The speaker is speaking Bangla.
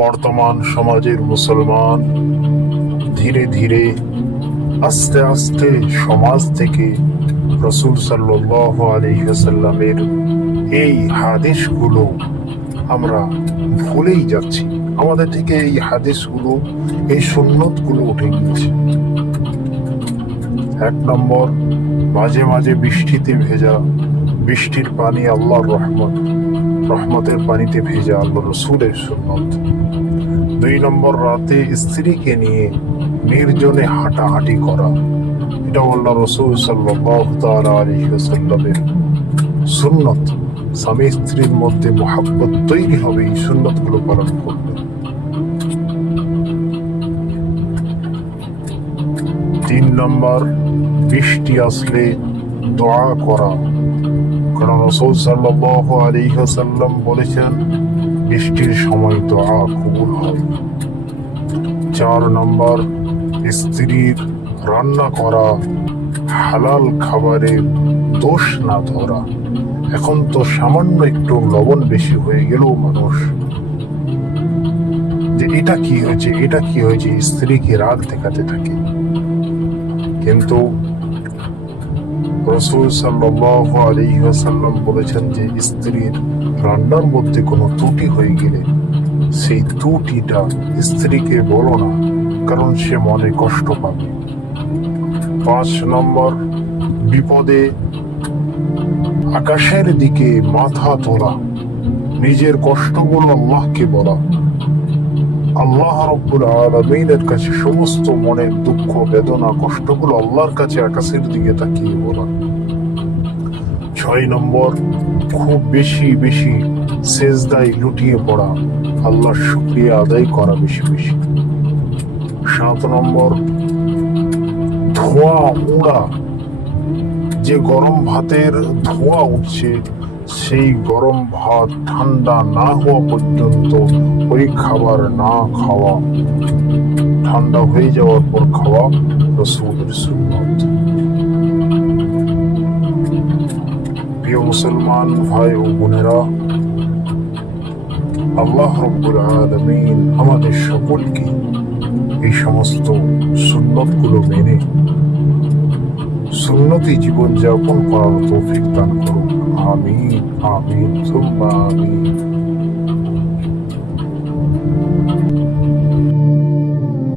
বর্তমান সমাজের মুসলমান ধীরে ধীরে আস্তে আস্তে সমাজ থেকে রাসূল সাল্লাল্লাহু আলাইহি ওয়াসাল্লামের এই হাদিসগুলো আমরা ভুলেই যাচ্ছি। আমাদের থেকে এই হাদিসগুলো, এই সুন্নতগুলো উঠে গিয়েছে। 1 নম্বর, মাঝে মাঝে বৃষ্টিতে ভেজা, বৃষ্টির পানি আল্লাহর রহমত, রহমতের পানিতে ভেজা আল্লাহ রসুলের সুন্নত। 2 নম্বর, রাতে স্ত্রীকে নিয়ে নির্জনে হাঁটাহাঁটি করা, এটা আল্লাহ রসুল সাল্লাল্লাহু তাআলা আলাইহি ওয়াসাল্লামের সুন্নত। স্বামী স্ত্রীর মধ্যে মহাব্বত তৈরি হবে এই সুন্নতগুলো পালন করলে। 3 নম্বর, বৃষ্টি আসলে দোয়া করা, কারণ রাসূল সাল্লাল্লাহু আলাইহি ওয়াসাল্লাম বলেছেন বৃষ্টির সময় দোয়া কবুল হয়। 4 নম্বর, স্ত্রীর রান্না করা, হালাল খাবারের দোষ না ধরা। এখন তো সামান্য একটু লবণ বেশি হয়ে গেলেও মানুষ যে এটা কি হয়েছে স্ত্রীকে রাগ দেখাতে থাকে। কিন্তু রাসূল সাল্লাল্লাহু আলাইহি ওয়াসাল্লাম বলেছেন যে স্ত্রীর রান্নার মধ্যে কোনো ত্রুটি হয়ে গেলে সেই ত্রুটিটা স্ত্রীকে বলো না, কারণ সে মনে কষ্ট পাবে। 5 নম্বর, বিপদে আকাশের দিকে মাথা তোলা, নিজের কষ্টগুলো আল্লাহকে বলা, আল্লাহ রাব্বুল আলামিনের কাছে সমস্ত মনের দুঃখ বেদনা কষ্টগুলো আল্লাহর কাছে আকাশের দিকে তাকিয়ে বলা। 6 নম্বর, খুব বেশি বেশি সেজদায় লুটিয়ে পড়া, আল্লাহর শুকরিয়া আদায় করা বেশি বেশি। 7 নম্বর, ধোঁয়া উড়া, যে গরম ভাতের ধোঁয়া উঠছে সেই গরম ভাত ঠান্ডা না হওয়া পর্যন্ত ওই খাবার না খাওয়া, ঠান্ডা হয়ে যাওয়ার পর খাওয়া রাসূলের সুন্নাত। প্রিয় মুসলমান ভাই ও বোনেরা, আল্লাহ রাব্বুল আলামিন আমাদের সকলকে এই সমস্ত সুন্নতগুলো মেনে সুন্নতি জীবন যাপন করার তৌফিক দান করুন। আমিন আমিন সুম্মা আমিন।